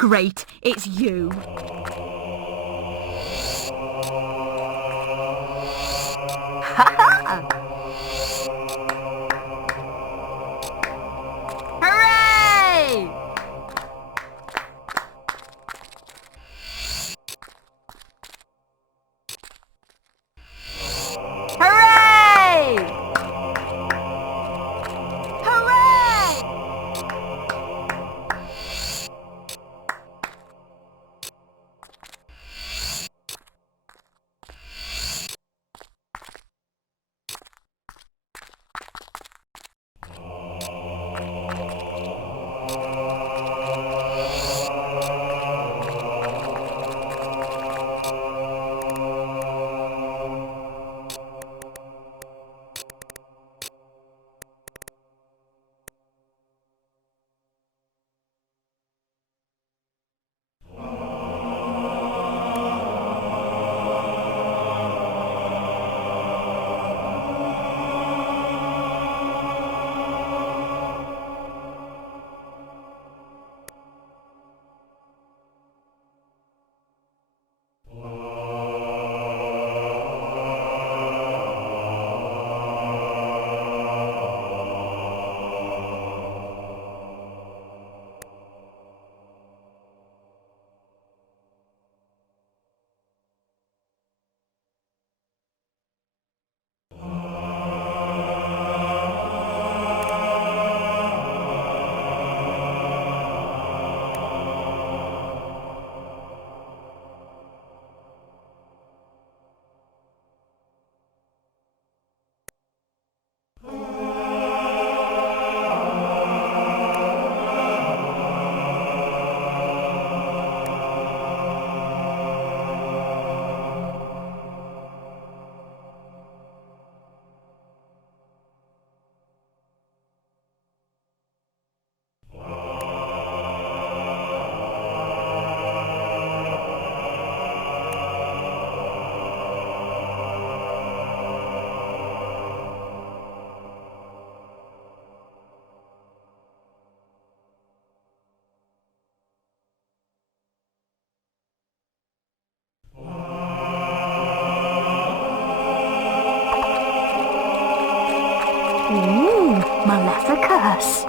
Great, it's you. Hooray! Hooray! Hooray! Ooh, Maleficus.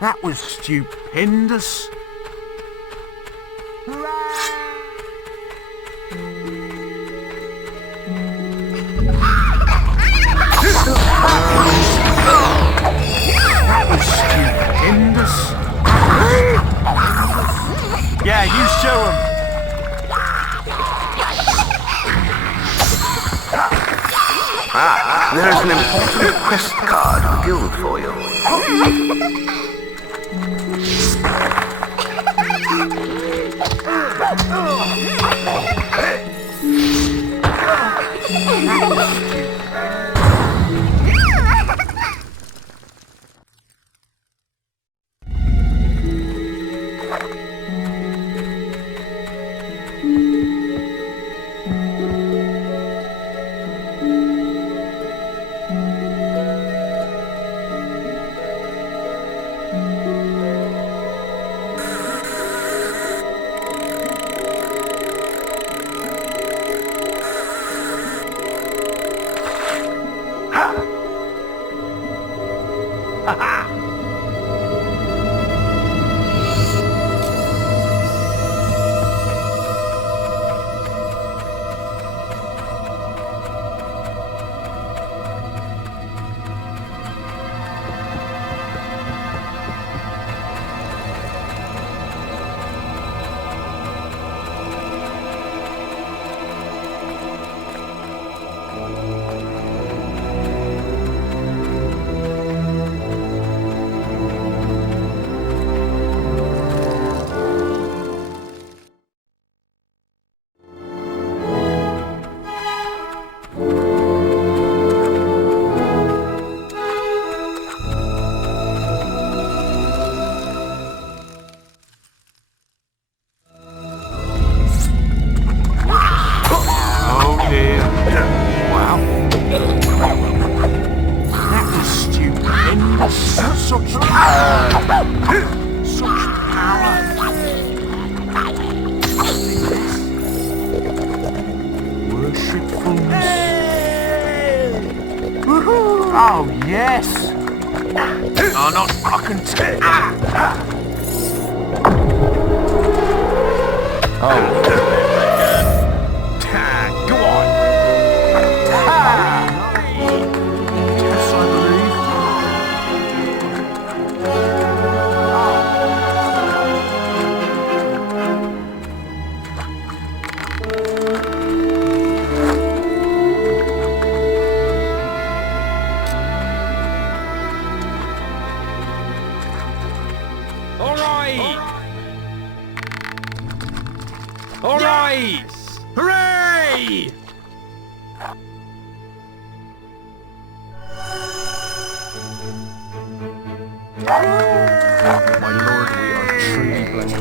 That was stupendous. That was stupendous. Yeah, you show 'em. Ah, there is an important quest card of the guild for you. Such power! Such power! Worshipfulness. Oh, yes! Oh, not rock and tear. Oh. Go on. Yes, I believe. All right! All right! Hooray! My lord, we are truly blessed.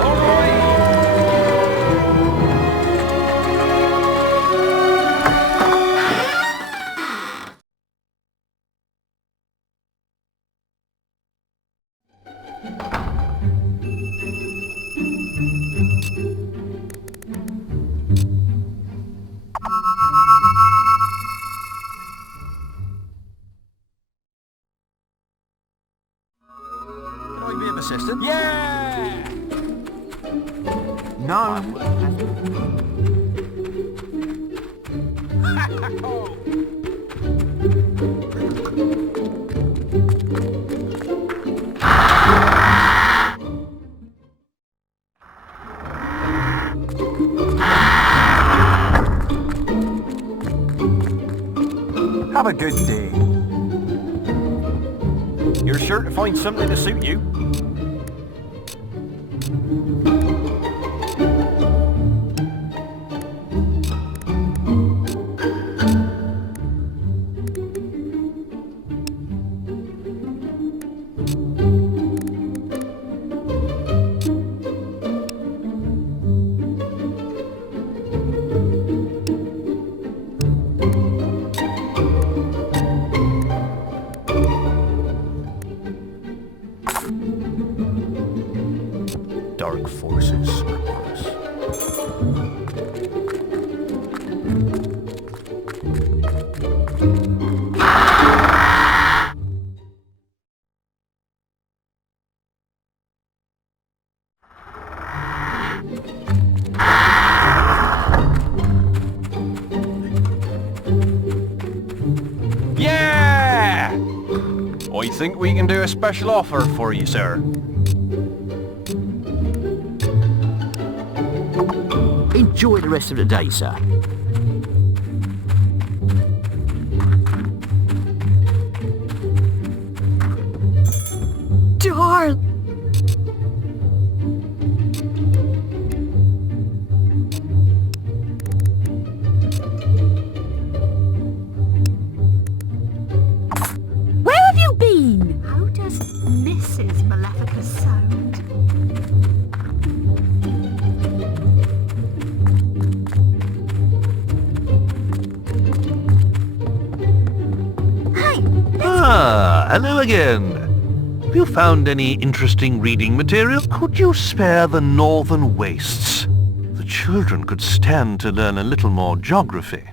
All right! Can I be of assistance? Yeah! No. Have a good day. You're sure to find something to suit you. Dark forces are upon us. Yeah! I think we can do a special offer for you, sir. Enjoy the rest of the day, sir. Darn! Where have you been? How does Mrs. Malefica sound? Hey, Ah, hello again. Have you found any interesting reading material? Could you spare the northern wastes? The children could stand to learn a little more geography.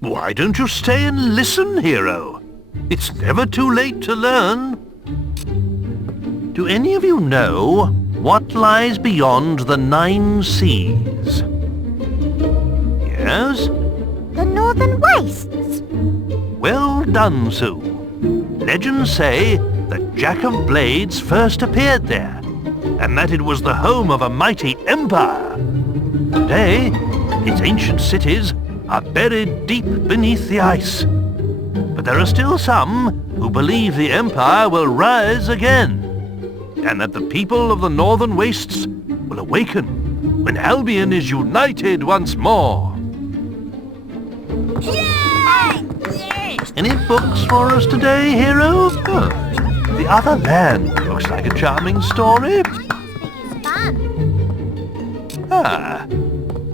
Why don't you stay and listen, hero? It's never too late to learn. Do any of you know what lies beyond the 9 seas? Yes? the Northern Wastes. Well done, Sue. Legends say that Jack of Blades first appeared there, and that it was the home of a mighty empire. Today, its ancient cities are buried deep beneath the ice. But there are still some who believe the empire will rise again, and that the people of the Northern Wastes will awaken when Albion is united once more. Yay! Yes! Any books for us today, hero? The Other Land looks like a charming story. I think it's fun. Ah,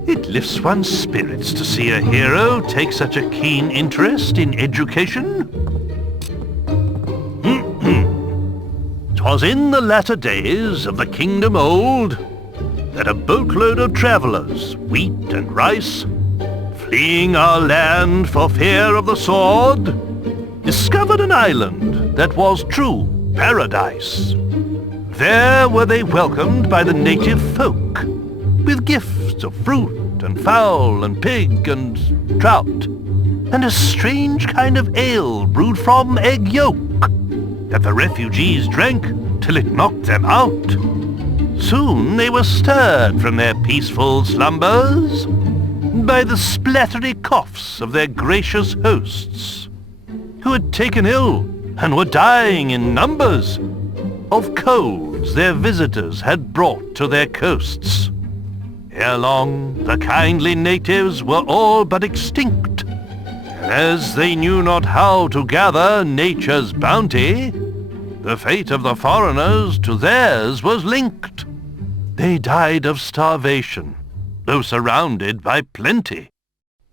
it lifts one's spirits to see a hero take such a keen interest in education. 'Twas in the latter days of the kingdom old that a boatload of travellers, wheat and rice, fleeing our land for fear of the sword, discovered an island that was true paradise. There were they welcomed by the native folk, with gifts of fruit and fowl and pig and trout, and a strange kind of ale brewed from egg yolk that the refugees drank till it knocked them out. Soon they were stirred from their peaceful slumbers by the splattery coughs of their gracious hosts, who had taken ill and were dying in numbers of colds their visitors had brought to their coasts. Ere long, the kindly natives were all but extinct, and as they knew not how to gather nature's bounty, the fate of the foreigners to theirs was linked. They died of starvation, though surrounded by plenty.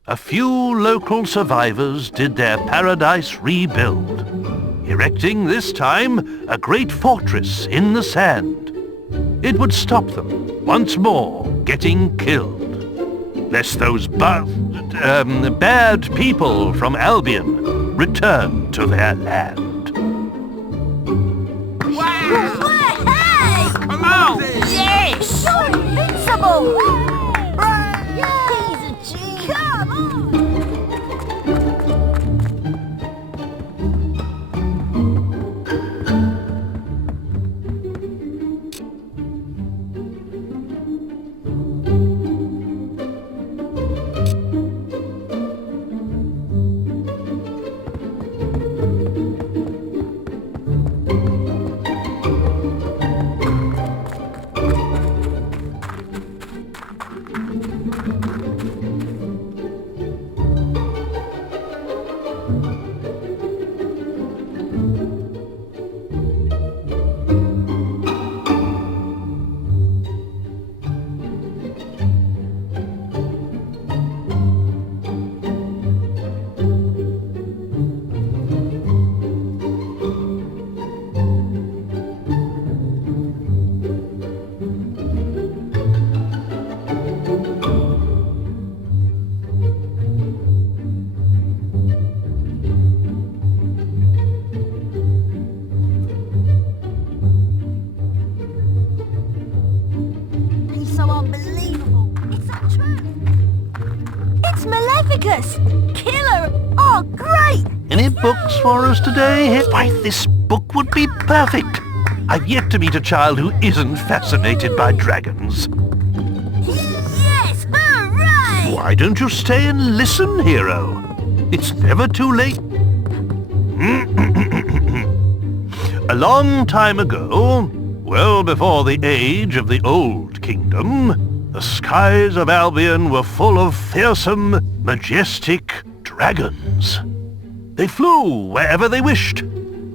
A few local survivors did their paradise rebuild, erecting this time a great fortress in the sand. It would stop them once more getting killed, lest those bad people from Albion return to their land. Hey! Come on! Yes! You're invincible! He's a genius! Come on! Killer! Oh, great! Any books for us today? Why, this book would be perfect. I've yet to meet a child who isn't fascinated by dragons. Yes! Hooray! Why don't you stay and listen, hero? It's never too late. A long time ago, well before the age of the Old Kingdom, the skies of Albion were full of fearsome, majestic dragons. They flew wherever they wished,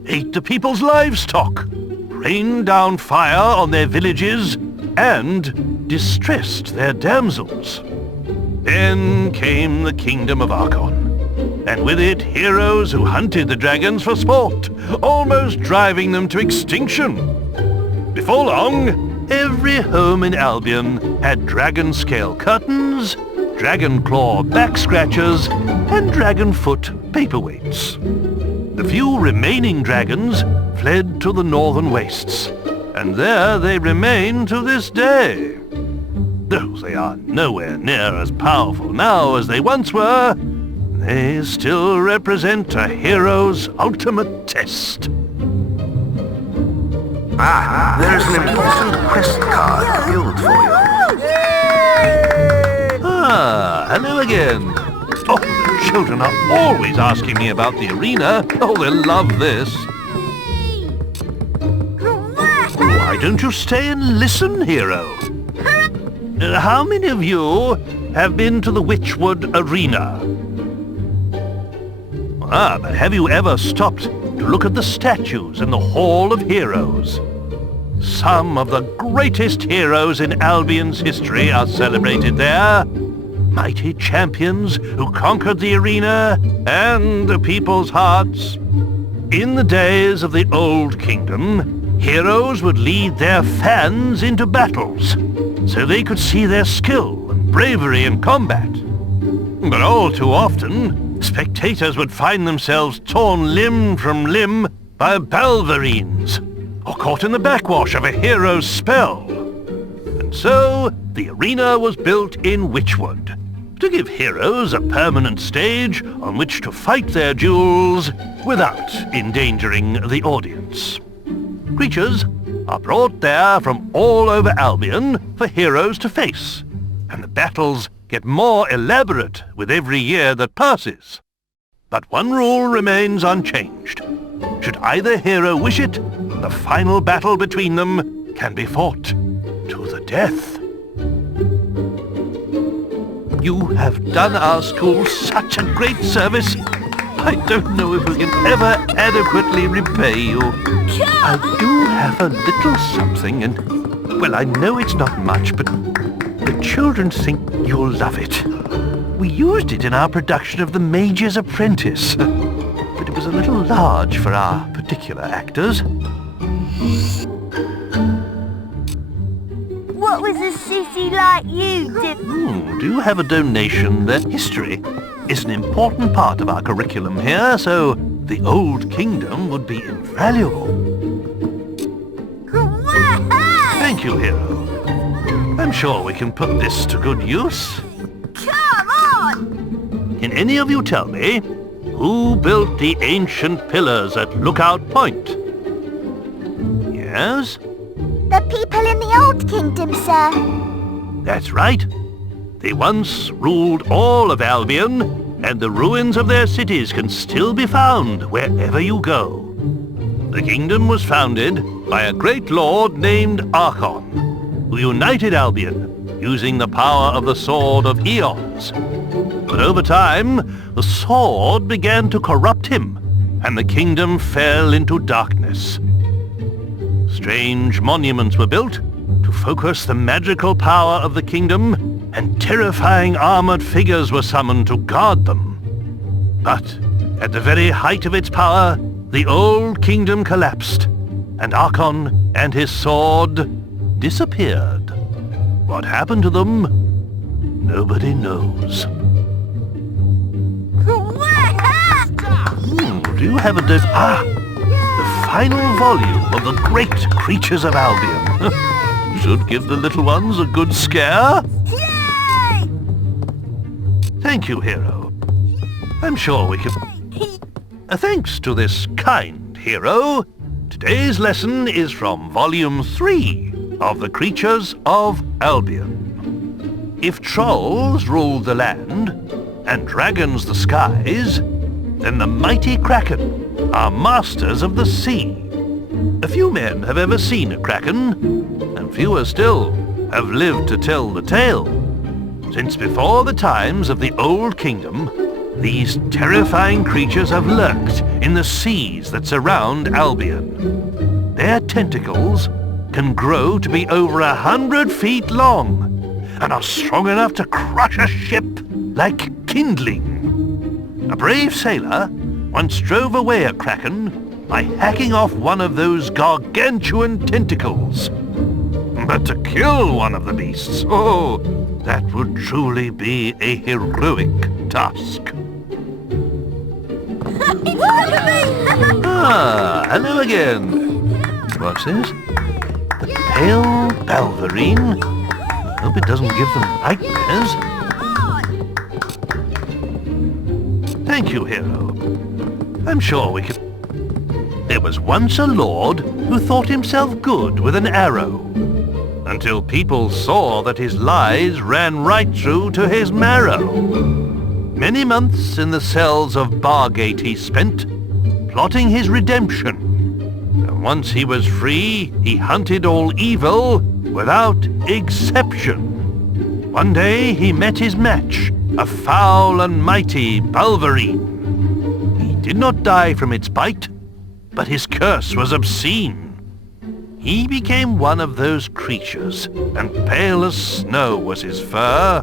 ate the people's livestock, rained down fire on their villages, and distressed their damsels. Then came the Kingdom of Archon, and with it heroes who hunted the dragons for sport, almost driving them to extinction. Before long, every home in Albion had dragon scale curtains, dragon claw back scratchers, and dragon foot paperweights. The few remaining dragons fled to the northern wastes, and there they remain to this day. Though they are nowhere near as powerful now as they once were, they still represent a hero's ultimate test. Ah, there is an important quest card built for you. Ah, hello again. Oh, children are always asking me about the arena. Oh, they'll love this. Why don't you stay and listen, hero? How many of you have been to the Witchwood Arena? But have you ever stopped to look at the statues in the Hall of Heroes? Some of the greatest heroes in Albion's history are celebrated there. Mighty champions who conquered the arena and the people's hearts. In the days of the Old Kingdom, heroes would lead their fans into battles, so they could see their skill and bravery in combat. But all too often, spectators would find themselves torn limb from limb by balverines, or caught in the backwash of a hero's spell. And so, the arena was built in Witchwood, to give heroes a permanent stage on which to fight their duels without endangering the audience. Creatures are brought there from all over Albion for heroes to face, and the battles get more elaborate with every year that passes. But one rule remains unchanged. Should either hero wish it, the final battle between them can be fought to the death. You have done our school such a great service. I don't know if we can ever adequately repay you. I do have a little something, and, well, I know it's not much, but the children think you'll love it. We used it in our production of The Mage's Apprentice, but it was a little large for our particular actors. What was a sissy like you do? Do you have a donation there? History is an important part of our curriculum here, so the Old Kingdom would be invaluable. Thank you, hero. I'm sure we can put this to good use. Come on! Can any of you tell me who built the ancient pillars at Lookout Point? Yes? The people in the Old Kingdom, sir. That's right. They once ruled all of Albion, and the ruins of their cities can still be found wherever you go. The kingdom was founded by a great lord named Archon, who united Albion using the power of the Sword of Eons. But over time, the sword began to corrupt him, and the kingdom fell into darkness. Strange monuments were built to focus the magical power of the kingdom, and terrifying armored figures were summoned to guard them. But at the very height of its power, the Old Kingdom collapsed, and Archon and his sword disappeared. What happened to them, nobody knows. Do you have a the final volume of the Great Creatures of Albion. Should give the little ones a good scare. Yay! Thank you, hero. I'm sure we can... Thanks to this kind hero, today's lesson is from Volume 3 of The Creatures of Albion. If trolls ruled the land, and dragons the skies, then the mighty Kraken are masters of the sea. A few men have ever seen a Kraken, and fewer still have lived to tell the tale. Since before the times of the Old Kingdom, these terrifying creatures have lurked in the seas that surround Albion. Their tentacles can grow to be over 100 feet long, and are strong enough to crush a ship like kindling. A brave sailor once drove away a Kraken by hacking off one of those gargantuan tentacles. But to kill one of the beasts, oh, that would truly be a heroic task. Hello again. What's this? The pale balverine? I hope it doesn't give them nightmares. Thank you, hero. I'm sure we can... There was once a lord who thought himself good with an arrow, until people saw that his lies ran right through to his marrow. Many months in the cells of Bargate he spent, plotting his redemption. And once he was free, he hunted all evil without exception. One day he met his match, a foul and mighty balverine. He did not die from its bite, but his curse was obscene. he became one of those creatures, and pale as snow was his fur.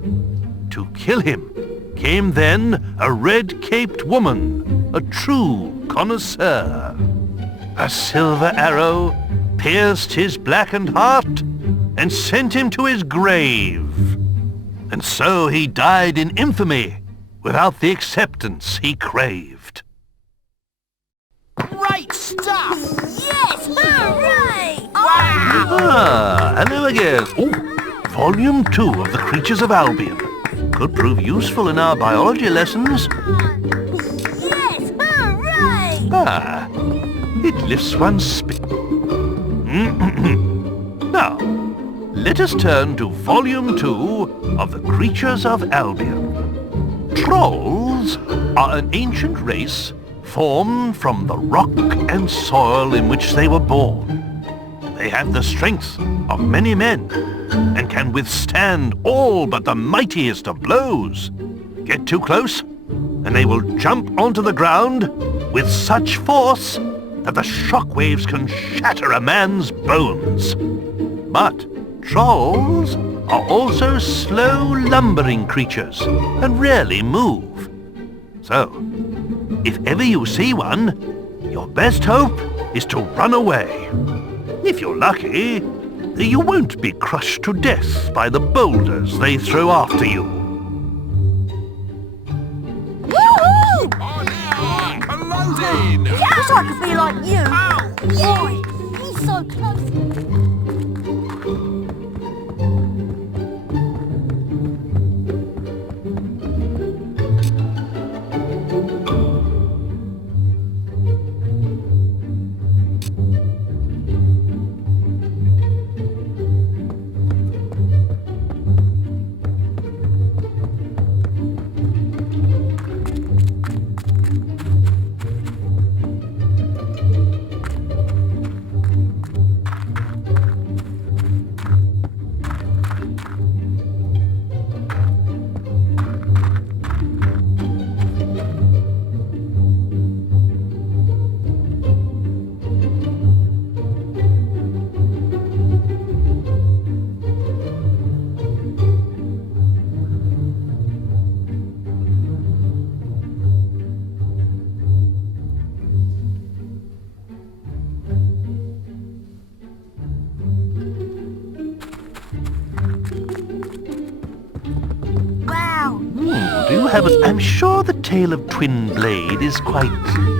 To kill him came then a red-caped woman, a true connoisseur. A silver arrow pierced his blackened heart and sent him to his grave. And so he died in infamy, without the acceptance he craved. Great stuff! Yes! Hooray! Hello again. Oh, Volume 2 of The Creatures of Albion. Could prove useful in our biology lessons. Yes! Hooray! It lifts one's spirit. Now, let us turn to Volume 2 of The Creatures of Albion. Trolls are an ancient race formed from the rock and soil in which they were born. They have the strength of many men and can withstand all but the mightiest of blows. Get too close, and they will jump onto the ground with such force that the shockwaves can shatter a man's bones. But trolls are also slow, lumbering creatures and rarely move. So, if ever you see one, your best hope is to run away. If you're lucky, you won't be crushed to death by the boulders they throw after you. Woohoo! Loading! Wish I could be like you. Yeah! He's so close. Do you have I'm sure the tale of Twin Blade is quite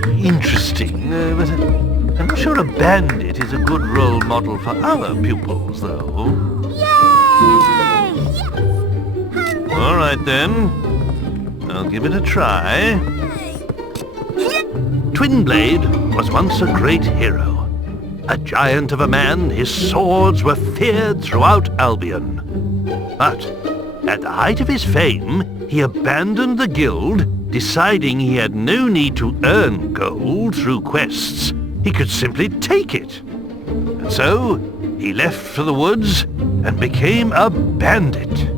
interesting, but I'm not sure a bandit is a good role model for our pupils, though. Yay! All right, then. I'll give it a try. Twin Blade was once a great hero. A giant of a man, his swords were feared throughout Albion. But at the height of his fame, he abandoned the guild, deciding he had no need to earn gold through quests. He could simply take it. And so, he left for the woods and became a bandit.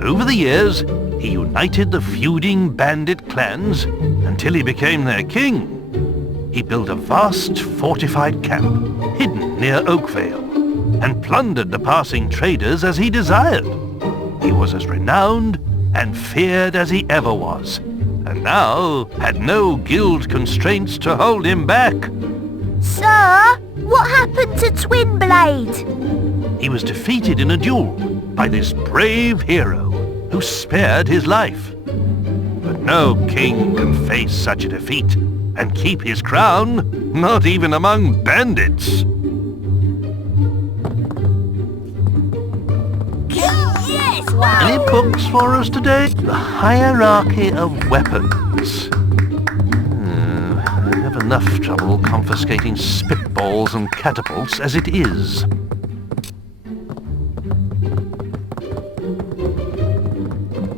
Over the years, he united the feuding bandit clans until he became their king. He built a vast fortified camp hidden near Oakvale and plundered the passing traders as he desired. He was as renowned and feared as he ever was, and now had no guild constraints to hold him back. Sir, what happened to Twin Blade? He was defeated in a duel by this brave hero who spared his life. But no king can face such a defeat and keep his crown, not even among bandits. Yes, wow! Any books for us today? The hierarchy of weapons. I have enough trouble confiscating spitballs and catapults as it is.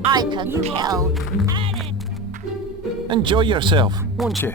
I can kill. Enjoy yourself, won't you?